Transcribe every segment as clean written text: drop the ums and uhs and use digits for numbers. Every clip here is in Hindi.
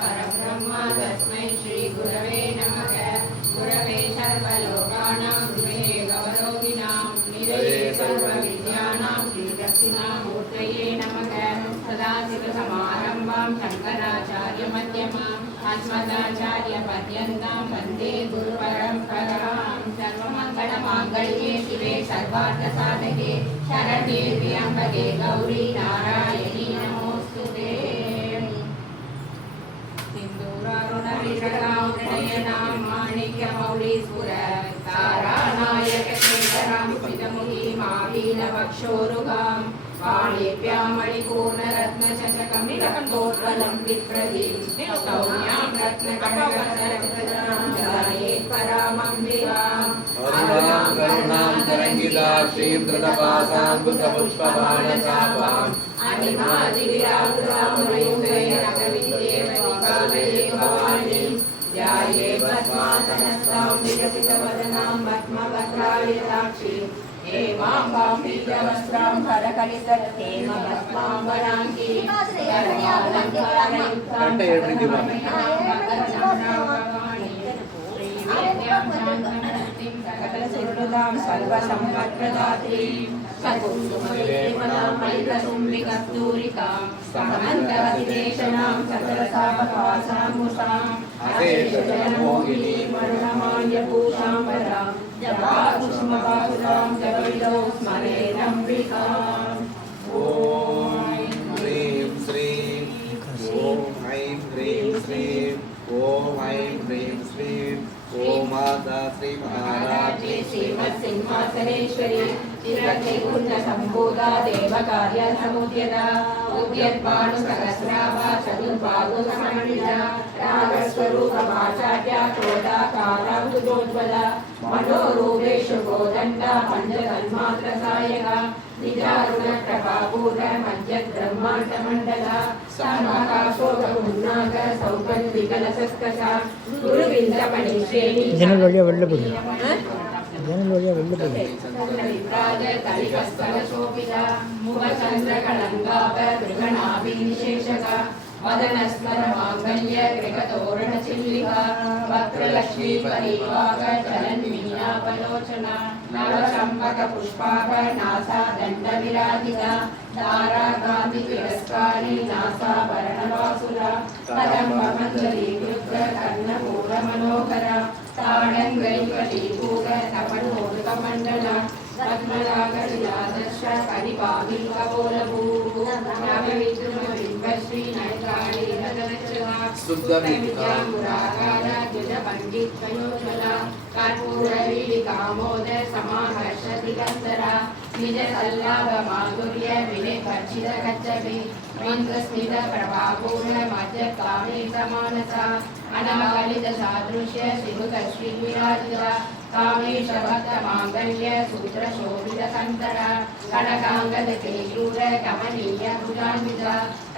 परब्रह्म तस्मै श्री गुरवे नमः। गुरवे सर्वलोकानां गुरवे गौरविनां निधये सर्वविद्यानां श्रीदक्षिणामूर्तये नमः। सदाशिवसमारम्भां शङ्कराचार्यमध्यमाम् अस्मदाचार्यपर्यन्तां वन्दे गुरुपरम्परां। सर्वमङ्गलमाङ्गल्ये शिवे सर्वार्थसाधके शरण्ये त्र्यम्बके गौरी नारायणी नमोऽस्तुते। सिन्दूरारुणविषदां नयनां माणिक्यमौलिस्फुर तारानायकशेखरां स्मितमुखीमावीनवक्षोरुहां पाणिभ्यां मणिपूर्णरत्नशशकमिलकण्ठोत्पलं विप्रदीं सौम्यां रत्नकटकसरकृतां ध्यायेत् परामम्बिकाम्। अरुणां करुणां तरङ्गिताक्षीं धृतपाशाङ्कुशपुष्पबाणचापाम् अनिमादिविरावृतां मयूरैरकविदेवनिकालये भवानीं ध्यायेत् पद्मासनस्थां विकसितवदनां पद्मभद्रायताक्षीं हेमाम्बां पीतवस्त्रां हरकलितहेमभस्माम्बराङ्गीं सकलसुहृदां सर्वसम्पत्प्रदात्रीं सकुङ्कुमविलेपनां मल्लसुम्बिकस्तूरिकां समन्तवतिदेशनां सकलसापवासाङ्कुशाम् अशेषजनमोहिनीं वरुणमाल्यभूषाम्बरां जपाकुसुमबाहुरां जगविदौ स्मरेदम्बिकाम्। ॐ ह्रीं श्रीं ॐ ऐं ह्रीं श्रीं ॐ ऐं ह्रीं श्रीं ॐ माता श्री महाराज्ञी श्रीमत्सिंहासनेश्वरी चिरग्निकुण्डसम्भूता देवकार्यसमुद्यता उद्यत्पाणुसहस्राभा चतुर्बाहुसमन्विता रागस्वरूपमाचार्या क्रोधाकाराम्बुजोज्ज्वला मनोरूपेषु गोदण्डा पञ्चतन्मात्रसायका निजारुणप्रभापूर मध्यब्रह्माण्डमण्डला सामकाशोकमुन्नाग सौगन्धिकलसत्कसा गुरुविन्दमणिश्रेणी मुखचन्द्रकलङ्गापगृहणाभिनिशेषका वदनस्मरमाङ्गल्य गृहतोरणचिल्लिका वक्त्रलक्ष्मी परिवाक चलन्मीनापलोचना नवचम्पकपुष्पाक नासा दण्डविराजिता ताराकान्तितिरस्कारी नासाभरणवासुरा कदम्बमञ्जरीकृत्र कर्णपूरमनोहरा ताडङ्गैकलीपूर तपनोदकमण्डला रत्नरागशिलादर्श करिपाभिकपोलभूः नवविद्रुमबिम्बश्री नैत्राणी रतनचला शुद्धविद्यामुराकार द्विजपण्डितयोज्ज्वला कर्पूरवीलिकामोद समाहर्षतिकन्दरा निजसल्लाभमाधुर्य विनिर्भर्षितकच्छपि मन्त्रस्मितप्रभापूर्ण मध्यकामे समानसा अनागलितसादृश्य श्रीमुखश्रीविराजिता कामेशभक्तमाङ्गल्य सूत्रशोभितकन्तरा कनकाङ्गदकेयूर कमनीय भुजान्विता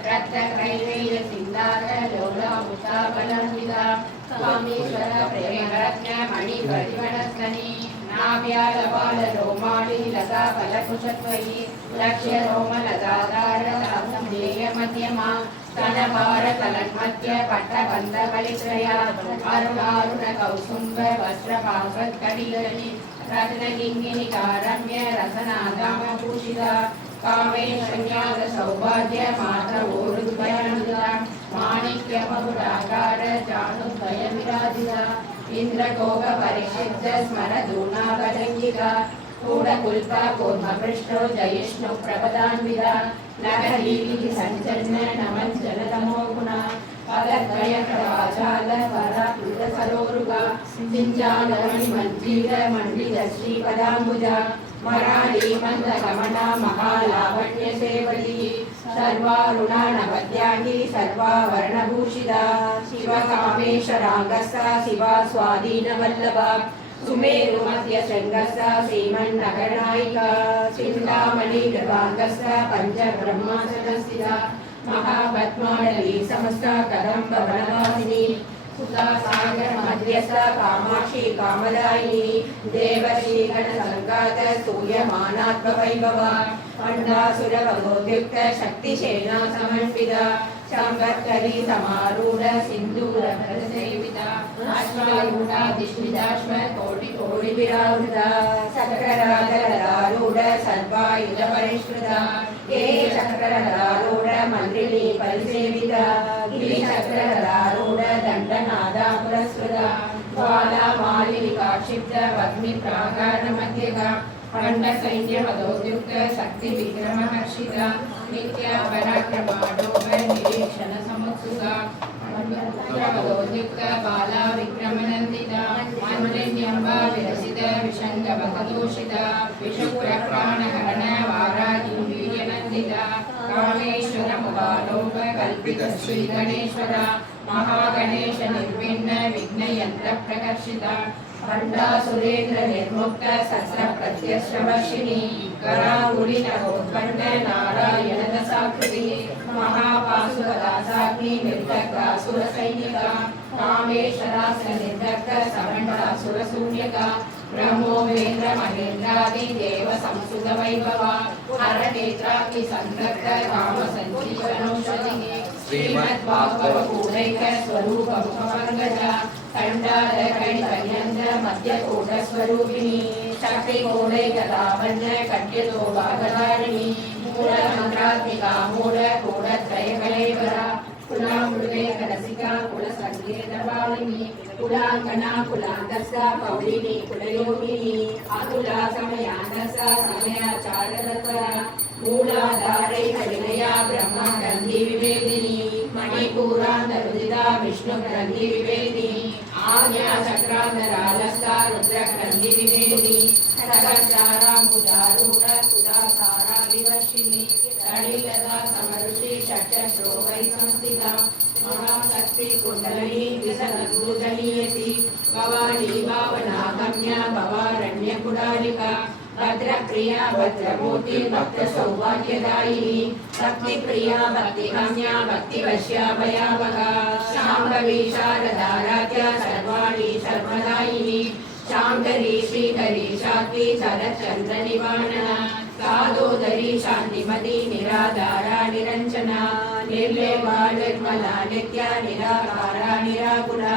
रत्नक्रैवेयसिन्दार लोलामुत्ताबलान्विता कामेश्वर प्रेमरत्न मणिपरिमणस्तनी नाभ्यालबालरोमाणि लता फलकुशत्वयि लक्ष्यरोमलताधार मध्यमा स्तनभारतलन्मध्य पट्टबन्धबलित्रया अरुणारुणकौसुम्ब वस्त्रपाशत्कटिगणि रत्नकिङ्गिनिकारम्य रसनादामभूषिता कामेशन्यासौभाग्य मातरोरुद्वयान्विता माणिक्यमकुटाकार चाणुद्वयविराजिता इन्द्रकोपपरिषिद्ध स्मरदूनाभरङ्गिका कूढकुल्पा कूर्मपृष्ठो जयिष्णु प्रपदान्विता नगरीः सञ्चन्न नमञ्जनतमो गुणा पदद्वयप्रवाचाल पराकृतसरोरुगा सिञ्चालमणिमञ्जीर मण्डितश्रीपदाम्बुजा मराली मन्दगमना महालावण्यसेवली सर्वारुणा नवद्याङ्गी सर्वाभरणभूषिता शिवकामेश्वराङ्गसा शिवा स्वाधीनवल्लभा सुमेरुमध्यशृङ्गसा श्रीमन्नगरनायिका चिन्तामणिगृहाङ्गसा पञ्चब्रह्मासनस्थिता महापद्माडली समस्ता कदम्बवनवासिनी सागर मध्यस्थ कामाक्षी कामदायिनी देवश्री गण संगात स्तूयमानात्मवैभव पंडासुर भगोद्युक्त शक्तिसेना समन्विता संवत्सरी समारूढ़ सिंधूर सेविता अश्वारूढ़ा दिष्टिदाश्व कोटि कोटि विरावृता चक्ररारूढ़ सर्वायुध परिष्कृता के चक्ररारूढ़ मंत्रिणी परिसेविता गिरिचक्ररारूढ़ दंडनादा पुरस्कृता ज्वाला मालिका क्षिप्त पद्मी प्राकार मध्यगा खंड सैन्य पदोद्युक्त शक्ति विक्रम हर्षिता नित्या पराक्रमाडोप निरीक्षण समुत्सुका पदोद्युक्त बाला विक्रमनंदिता मन्त्रिण्यंबा विरसित विशंग बकदोषिता विशुक्र प्राणहरण वाराही वीर्यनंदिता कामेश्वर मुबालोप कल्पित श्री गणेश्वरा महागणेश निर्विघ्न विघ्न यंत्र प्रकर्षिता खंडा सुरेंद्र निर्मुक्त सस्र प्रत्यक्षवर्षिणी करांगुलिनोत्पन्न नारायण दशाकृति महापाशुपदासाग्नि निर्दग्धासुर सैनिका कामेश्वरास्त्र निर्दग्ध समण्डासुर शून्यका ब्रह्मोपेन्द्र महेन्द्रादि देव संसुत वैभव हरनेत्राग्नि संदग्ध काम संजीवनौषधि श्रीमद्भागवत पूरैक स्वरूप मुखपङ्कजा खंडार कणितयंत्र मध्यकोट स्वरूपिणी शक्ति कोडैकतावन्न कट्यतो भागधारिणी मूल मंत्रात्मिका मूल कोडत्रय कलेवरा कुलामृगे कलसिका कुल संकेतवालिनी कुलांगना कुलांतस्सा पौलिनी कुलयोगिनी अतुला समयान्तस्सा समयाचारतत्परा मूलाधारे विनया ब्रह्म ग्रंथि विवेदिनी मणिपूरांतरुदिता विष्णु ग्रंथि विवेदिनी आज्ञा चक्रांतरालस्ता रुद्र ग्रंथि विवेदिनी सहस्राराम्बुजारूढ सुधासारा विवर्षिणी तडिलता समरुषि षट्चक्रोवै संस्थिता महाशक्ति कुंडलिनी विसनदूदनीयसी भवानी भावनागम्या भवारण्य कुडालिका भद्रप्रिया भद्रमूर्ति भक्त सौभाग्यदायिनी भक्ति प्रिया भक्तिगम्या भक्तिवश्या भयावहा शाम्भवी शारदाराध्या सर्वाणि सर्वदायिनी शांकरी श्रीकरी शांति शरच्चंद्र निवारणा साधोदरी शांतिमती निराधारा निरंजना निर्लेपा निर्मला नित्या निराकारा निराकुला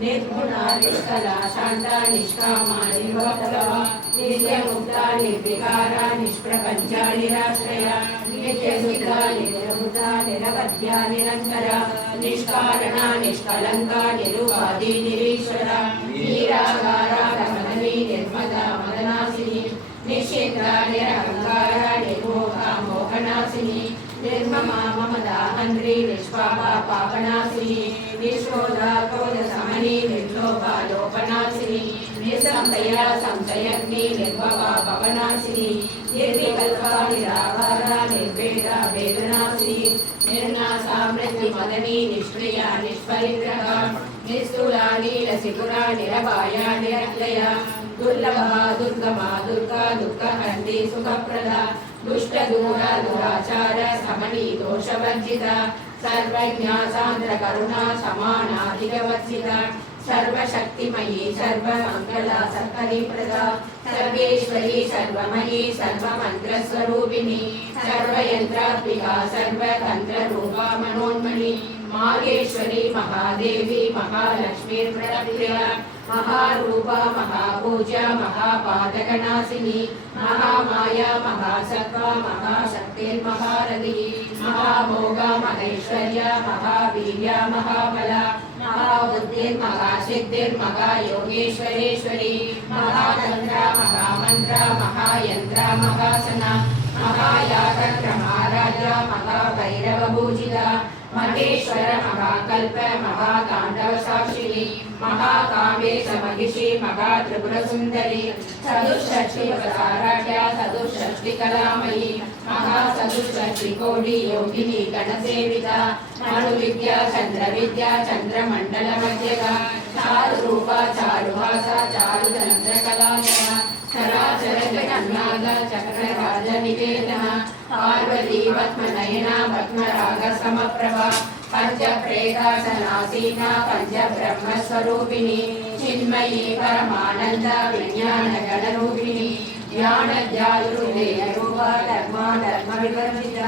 निर्गुणा निष्कला शांता निष्कामा निर्भक्तवा नित्यमुक्ता निर्विकारा निष्प्रपंचा निराश्रया नित्यसुता निर्मुक्ता निरवध्या निरंतरा निष्कारणा निष्कलंका निरुपाधि निरीश्वरा निराकारा रमणी निर्मदा मदनासिनी निश्चित्रा निरहंकारा निर्मोहा मोहनासिनी निर्ममा ममदा हंद्री निष्पापा पापनासिनी निष्क्रोधा क्रोध समनी निर्लोभा लोपनासिनी निसंशया संशयग्नि निर्भवा भवनासिनी निर्विकल्पा निराकारा निर्वेदा वेदनासिनी निर्नासा मृत्युमदनी निष्क्रिया निष्परिग्रहा निस्तूला नीलसिपुरा निरवाया निरक्लया दुर्लभा दुर्गमा दुर्गा दुःखहन्त्री सुखप्रदा दुष्ट दूरा दुराचार समनी दोषवर्जिता सर्वज्ञा सान्द्र करुणा समानाधिकवर्जिता सर्वशक्तिमयी सर्वमङ्गला सर्वनिप्रदा सर्वेश्वरी सर्वमयी सर्वमन्त्रस्वरूपिणी सर्वयन्त्रात्मिका सर्वतन्त्ररूपा मनोन्मणि माहेश्वरी महादेवी महालक्ष्मीर्प्रणप्रिया महारूपा महापूजा महापादकनाशिनी महामाया महासत्त्वा महाशक्तिर्महारथी महाभोगा महेश्वर्या महावीर्या महाबला महाबुद्धिर्महासिद्धिर्महायोगेश्वरेश्वरी महातन्त्रा महामन्त्रा महायन्त्रा महासना महायागक्रमाराध्या महाभैरवपूजिता महेश्वर महाकल्प महातांडव साक्षिणी महाकामेश महिषी महात्रिपुरसुंदरी चतुष्षष्टि अवताराढ्या चतुष्षष्टि कलामयी महाचतुष्षष्टि कोटि योगिनी गणसेविता मनुविद्या चंद्रविद्या चंद्रमंडल मध्यगा चारुरूपा चारुभासा चारुचंद्रकलामया चराचर जगन्नाथ चक्रराज निकेतना पार्वती पद्मनयना पद्मराग समप्रभा పంచప్రేతాసనాసీనా పంచబ్రహ్మస్వరూపిణి చిన్మయీ పరమానంద విజ్ఞాన గణరూపిణి జ్ఞానజ్ఞానహృదయ రూప ధర్మ వివర్జిత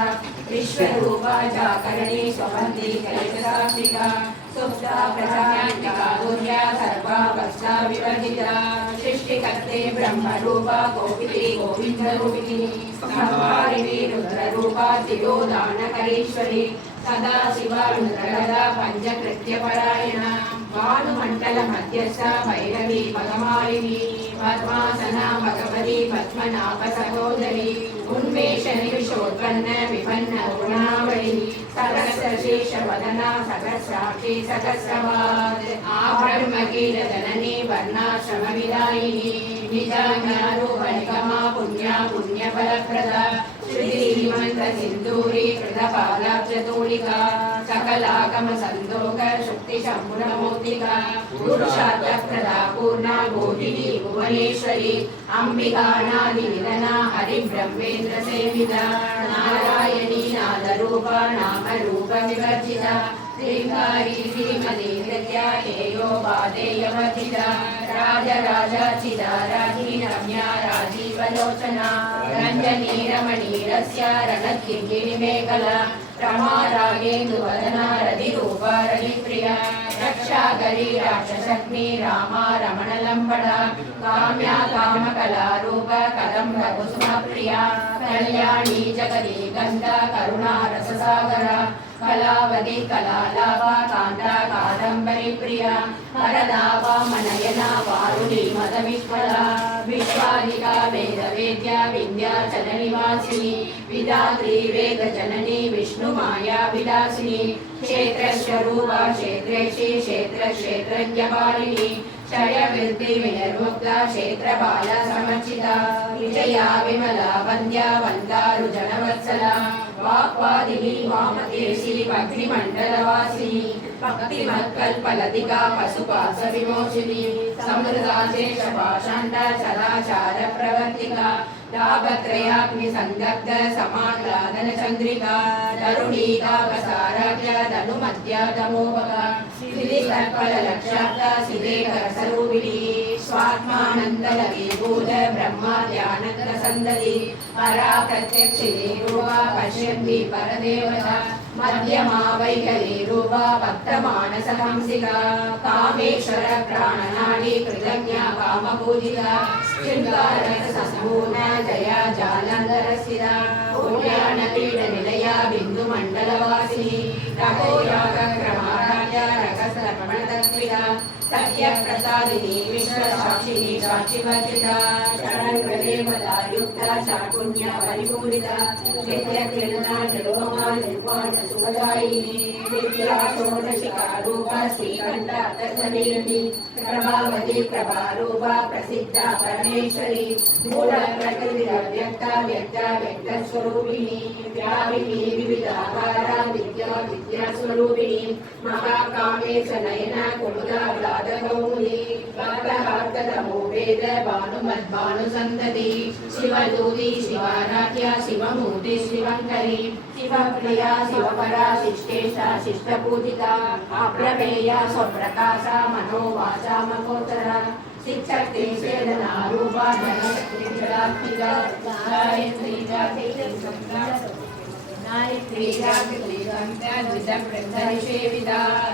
విశ్వరూప జాకరణి స్వబంధి కైతసాక్షిక సుప్త ప్రజాత్మిక గుర్య సర్వావస్థ వివర్జిత సృష్టికర్తే బ్రహ్మరూప గోపితి గోవిందరూపిణి సంహారిణి రుద్రరూప తిరోదానకరీశ్వరి సదా శివ రుద్రగద పంచకృత్యపరాయణ భానుమండల మధ్యస్థ భైరవి పదమాలిని పద్మాసన భగవతి పద్మనాభ సహోదరి ఉన్మేషని విశోత్పన్న విపన్న గుణావళి సహస్రశేష వదన సహస్రాక్షి సహస్రవాద్ ఆ బ్రహ్మగీర ధనని వర్ణాశ్రమ విదాయిని నిజాజ్ఞానోపనిగమా పుణ్య ఫలప్రద శ్రీమంత సింధూరి కృత పాదాబ్జతూలిక సకలాగమ సందోగ శక్తి సంపూర్ణమూర్తిక పురుషార్థ ప్రద పూర్ణ బోధిని భువనేశ్వరి అంబికానాది నిధన హరి బ్రహ్మేంద్ర సేవిత నారాయణీ నాదరూప నామరూప వివర్జిత శ్రీకారి శ్రీమతి నృత్యేయో వాదేయవర్జిత రాజరాజాచిత రాజీ రమ్య రాజీవలోచన రంజనీ రమణీరస్య రణకింకిణి మేఖల రమారాగేందు వదన రది రూప రది ప్రియ రక్షాకరి రాక్షసగ్ని రామ రమణ లంబడ కామ్య కామ కళారూప కదంబ కుసుమ ప్రియ కళ్యాణి జగది గంధ కరుణా రససాగర కళావతి కళాలాభ కాంత కాదంబరి ప్రియ వరదావ మనయన వారుణి మద విశ్వల విశ్వానిక వేద వేద్య వింధ్యాచల నివాసిని విధాత్రి వేద జనని విష్ణు మాయా విలాసిని క్షేత్రస్వరూప క్షేత్రేషి క్షేత్రజ్ఞపాలిని క్షయ వృద్ధి వినిర్ముక్త క్షేత్ర బాల సమర్చిత విజయా విమల వంద్య వందారు జనవత్సల వాక్వాదిని వామకేశి అగ్నిమండలవాసిని భక్తి మత్కల్పలతికా పశుపాస విమోచిని సమృదాశేష పాషాండ చరాచార ప్రవర్తిక లాభత్రయాగ్ని సందగ్ధ సమాహ్లాదన చంద్రిక తరుణీతాపసారాజ్య ధను మధ్యాధమోపక సిరి సర్పల లక్షార్థ సిదేకర స్వరూపిణి స్వాత్మానందల విభూత బ్రహ్మ ధ్యానంద సందతి పరా ప్రత్యక్షి రూప పశ్యంతి పరదేవత మధ్యమా వైఖరి రూప భక్త మానస హంసిక కామేశ్వర ప్రాణనాడి కృతజ్ఞ కామపూజిత శృంగార సంపూర్ణ జయ జాలంధర స్థిర ఓణ్యాన పీడ నిలయ బిందు మండలవాసిని రఘోయాగ క్రమారాధ్య రకసర్పణతత్విద సత్య ప్రసాదిని విశ్వ సాక్షిని సాక్షివర్జిత షణ్ప్రదేవతాయుక్త చాకుణ్య పరిపూరిత నిత్య కిరణ నిరోమ నిర్వాణ సుఖదాయిని విద్యా షోడశికా రూప శ్రీకంఠ అర్థసమీరుని ప్రభావతి ప్రభారూప ప్రసిద్ధ పరమేశ్వరి మూల ప్రకృతి వ్యక్త స్వరూపిణి వ్యాపిని వివిధాకార విద్యా స్వరూపిణి మహాకామేశ నయన కుముద కౌముది భక్తభక్తమో వేద భాను సంతతి శివదూతి శివారాధ్య శివమూర్తి శివంకరి శివప్రియ శివపరా శిష్టేశ శిష్టపూజిత అప్రమేయ స్వప్రకాశ మనోవాచ మహోత్తర శిక్షక్తి సేదనా రూప ధనశక్తి జలాత్మిక గాయత్రి నాయత్రి జాగృతి సంధ్య ప్రధరిషేవిద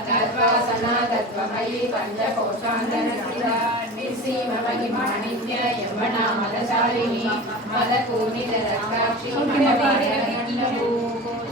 తత్వాసన తత్వమయీ పంచకోశాంతరస్థిత నిర్సీమ మహిమానిత్య యవ్వన మదశాలిని మదకూనిత రక్షాక్షి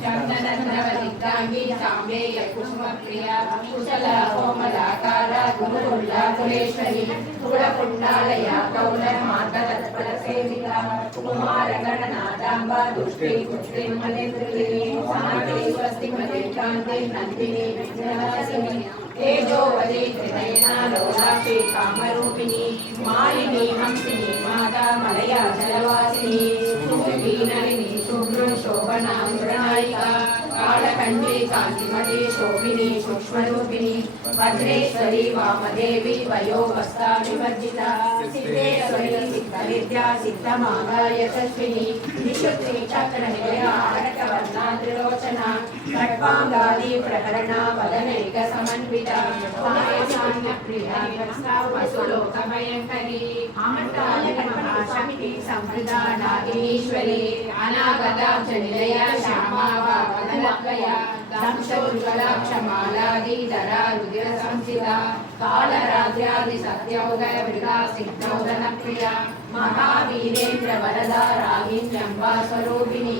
చందనద్రవదిగ్ధాంగి సాంబేయ కుసుమ ప్రియ కుశల కోమలాకార గురుకుల్లా కులేశ్వరి కులపుండాలయ కౌల మాత తత్పర సేవిత కుమార గణనాథాంబ దుష్టి పుష్టి మనేంద్రిని శాంతి స్వస్తి మదే కాంతి నందిని విఘ్నవాసిని తేజోవతి త్రినయనా లోలాక్షి కామరూపిణి మాలిని హంసిని మాతా మలయా జలవాసిని సుముఖి నళిని శుభ్రం శోభనా మృణాయిక కాళకంఠి కాంతిమతి శోభిని సూక్ష్మరూపిణి భద్రేశ్వరి వామదేవి వయోవస్థా వివర్జిత సిద్ధేశ్వరి సిద్ధరి विद्या सिद्धमागा यशस्विनी विशुद्धि चक्र निलया आरकवर्णा त्रिलोचना खड्वांगादि प्रकरण वदनैक समन्विता साम्य प्रिया वसुलोक भयंकरी महाशक्ति संवृदा नागिनीश्वरी अनागता च निलया श्यामा वदनलया दंशोज्ज्वलाक्षमालादिधरा रुधिर संसिता कालरात्र्यादि सत्योदय मृगा सिद्धोदन प्रिया महावीरेन्द्र वरदा रागिण्यम्बा स्वरूपिणी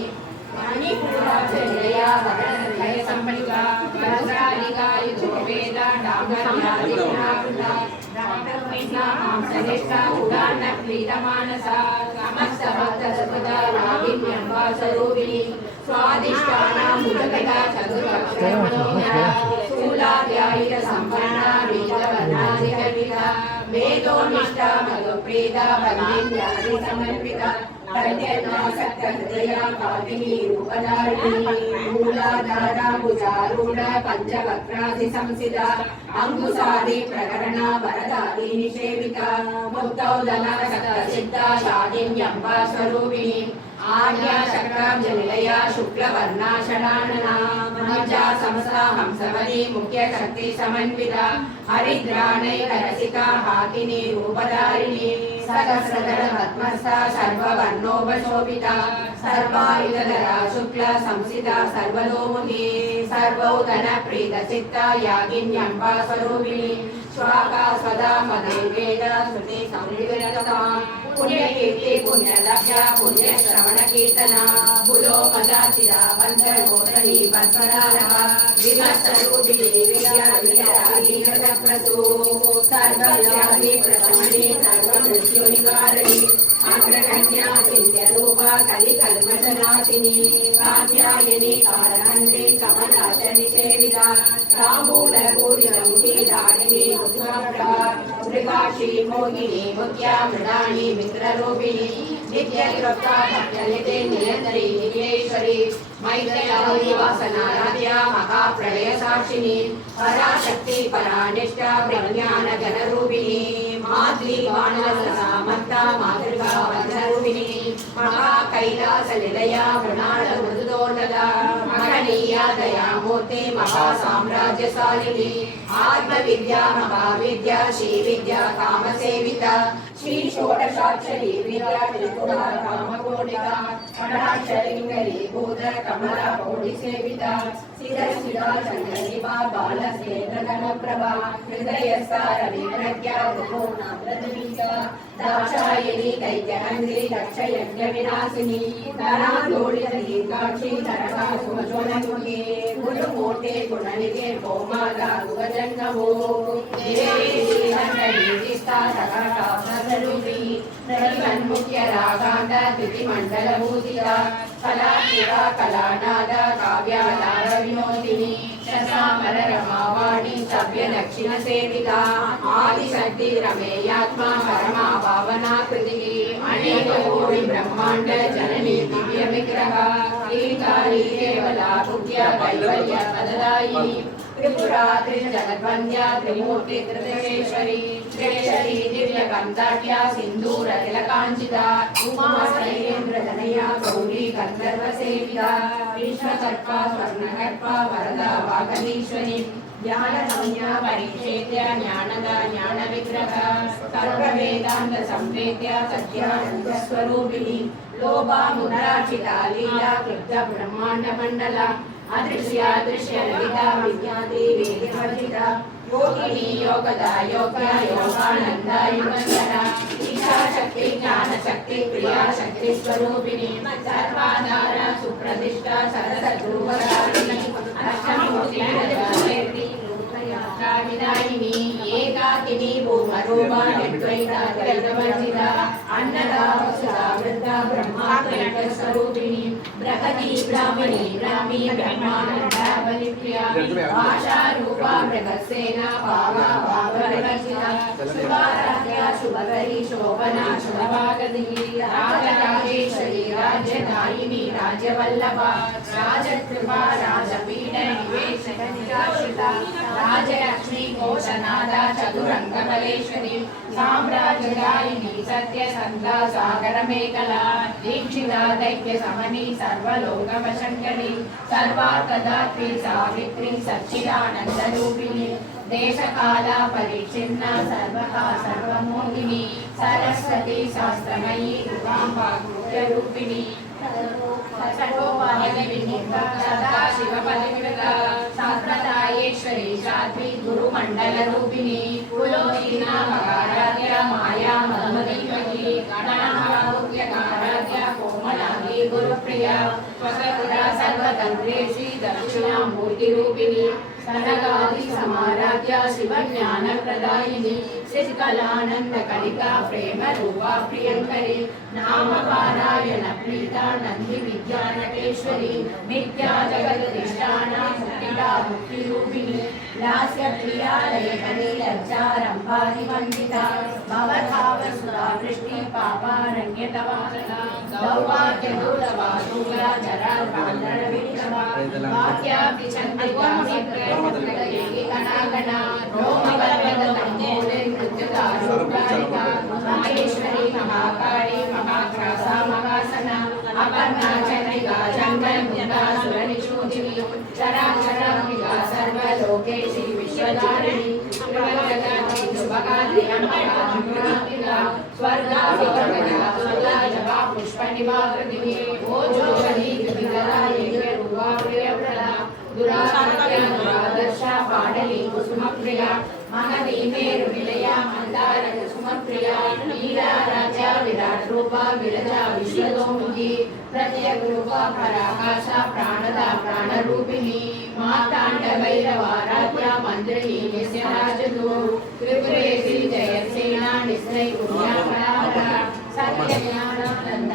मणिपूराचलया वरदलय संपलिका वज्रालिका युगवेदा डांगर्यादिनावृता रक्तमैना मांसनिष्ठा उदान प्रीतमानसा समस्त भक्त सतदा रागिण्यम्बा स्वरूपिणी स्वादिष्टाना मुदगदा चतुर्भक्षणमनोज्ञा स्थूलाध्यायित संपन्ना वेदवर्णादिकर्मिता वेदोनिष्ठा मधुप्रीता वन्दिन्यादि समर्पिता हृदया कामिनी रूपधारिणी मूलाधारा भुजारूढ पंचवक्रादि संसिता अंकुशादि प्रकरणा वरदादि निषेविता मुक्तौदना सप्तसिद्धा शादिन्यम्बा स्वरूपिणी आज्ञा शक्राब्जनिलया शुक्लवर्णा षडानना मज्जा समसा हंसवती मुख्य शक्ति समन्विता हरिद्राणैकरसिका हाकिनी रूपधारिणी सहस्रदल पद्मस्था सर्ववर्णोपशोभिता सर्वायुधधरा शुक्ल संसिता सर्वतोमुखी सर्वौदन प्रीतचित्ता यागिन्यम्बा स्वरूपिणी स्वाका स्वदा मदैवेद श्रुति संविदता पुण्यकीर्ति पुण्यलभ्या पुण्यश्रवण कीर्तना भुलो मदाचिदा वन्दगोतरी वत्परारः विमस्तरूपिणी विद्या विद्याधीनतप्रसू सर्वव्याधि प्रशमनी सर्वमृत्युनिवारिणी अग्रगण्या चिन्त्यरूपा कलिकल्मषनाशिनी कात्यायनी कालहन्त्री कमलाच निषेविता ताम्बूलपूरितमुखी दाडिनी कुसुमप्रभा मृगाक्षी मोहिनी मुख्या मृदानी मित्ररूपिणी नित्यतृप्ता भक्तलिते निरन्तरी नित्येश्वरी मैत्रयावली वासनाराध्या महाप्रलयसाक्षिणी पराशक्ति परानिष्ठा प्रज्ञानगणरूपिणी माद्री बाणलसामर्था मातृका वन्दरूपिणी महाकैलासनिलया मृणाल मृदुदोर्ददा महनीया दयामूर्ति महासाम्राज्यशालिनी आत्मविद्या महाविद्या श्रीविद्या कामसेविता श्री षोडशाक्षरी विद्या त्रिपुरा कामकोटिका कटाक्षलिङ्गरी भूत कमला कोटिसेविता शिरशिरा चन्द्रनिभा बालसेन्द्रगणप्रभा हृदयस्तार विप्रज्ञा त्रिभुवनामृतबीजा दाक्षायणी दैत्यहन्त्री दक्षयज्ञविनाशिनी धरादोडितदीर्घाक्षी धरकासुमज्वलमुखे गुरुमूर्ते गुणनिधे भौमाला गुगजङ्गमो देवी प्रतिमन्मुख्य रागान्त द्वितिमण्डलभूतिका कलात्मिका कलानाद काव्यालार विनोदिनी शशामर रमावाणी सभ्य दक्षिण सेविका आदिशक्ति रमेयात्मा परमा पावना कृतिकी अनेक कोटि ब्रह्मांड जननी दिव्य विग्रह कीर्तारी केवला भुग्य कैवल्य पददायिनी त्रिपुरा त्रिजगद्वन्द्या त्रिमूर्ति त्रिदशेश्वरी त्रिशरी दिव्य गन्धाढ्या सिन्दूर तिलकाञ्चिता उमा शैलेन्द्र तनया गौरी गन्धर्व सेविता विश्वकर्पा स्वर्णकर्पा वरदा वागदीश्वरी ज्ञानरम्या परिच्छेद्य ज्ञानदा ज्ञानविग्रह सर्ववेदान्त संवेद्य सत्यानन्द स्वरूपिणी लोभा मुद्राचिता लीला क्लुब्ध ब्रह्माण्ड मंडला अदृश्य ललिता विज्ञाति वेदिवर्जिता योगिनी योगदा योग्य योगानंदा युगंधरा इच्छा शक्ति ज्ञान शक्ति क्रिया शक्ति स्वरूपिणी सर्वाधार सुप्रतिष्ठा सरसद्रूपधारिणी अष्टमूर्ति विदायिनी एकाकिनी भूमरूपा निर्द्वैता जगद्वर्जिता अन्नदा वसुधा वृद्धा ब्रह्मात्मक स्वरूपिणी बृहती ब्राह्मणी ब्राह्मी ब्रह्मानंदा बलिप्रिया आशा रूपा मृगसेना भावा भावरचिता शुभाराध्या शुभकरी शोभना शुभभागदी राजराजेश्वरी राज्यदायिनी राज्यवल्लभा राजकृपा राजपीठ निवेशनी శ్రీరాశ్రిత రాజలక్ష్మీ కోశనాద చతురంగబలేశ్వరి సామ్రాజ్యదాయిని సత్యసంధ సాగరమేఖలా దీక్షిత దైత్య సమని సర్వలోకవశంకరి సర్వార్థదాత్రి సావిత్రి సచ్చిదానంద రూపిణి దేశకాల పరిచ్ఛిన్న సర్వకా సర్వమోహిని సరస్వతి శాస్త్రమయీ రూపిణి సర్వోపాధి వినిత సదా శివపదివిత సంప్రదాయేశ్వరి సాధ్వి గురుమండల రూపిణి కులోచీన మహారాధ్య మాయా మధుమదీమహి గణాభూత్యకారాధ్య కోమలాంగి గురుప్రియ స్వసపుర సర్వతంత్రేసి దక్షిణామూర్తి రూపిణి సనగాది సమారాధ్య శివ జ్ఞాన ప్రదాయిని శశికళానంద కలికా ప్రేమ రూపా ప్రియంకరి నామ పారాయణ ప్రీత నంది విద్యా నటేశ్వరి నిత్యా జగదధిష్టాన ముక్తిదా ముక్తి రూపిణి లాస్య ప్రియా లయకరి లజ్జారంభాది వందిత భవధావ సురా వృష్టి పాపారణ్యతవాసన దౌర్వాక్య దూలవాసూల జరా ప్రాంగణ విక్షమ వాక్యాపి చంద్రికామి గణాగణ రోమవరవదమూలే మృత్యుదారుకారిక మహేశ్వరి మహాకాళి మహాగ్రాసా మహాసన అపర్ణా చంద్రికా చంద్రముఖా సురనిషూచిని చరాచరామిగా సర్వలోకేశి విశ్వధారిణి ప్రవచగాత్రి శుభగాత్రి అంబికా స్వర్గాజవా పుష్పనివాకృతిని ఓజోషధి వికరాయి రూపా ప్రియప్రద దురాదర్శ పాడలి కుసుమ ప్రియ మహతి మేరు నిలయ మందార కుసుమ ప్రియ నీలా రాజ విరాట్ రూప విరజ విశ్వతోముఖి ప్రత్యక్ రూప పరాకాశ ప్రాణద ప్రాణరూపిణి మార్తాండ భైరవారాధ్య మంత్రిణి నిస్యరాజదు త్రిపురేసి జయసేన నిశ్రై పుణ్యాపరాధ సత్య జ్ఞానానంద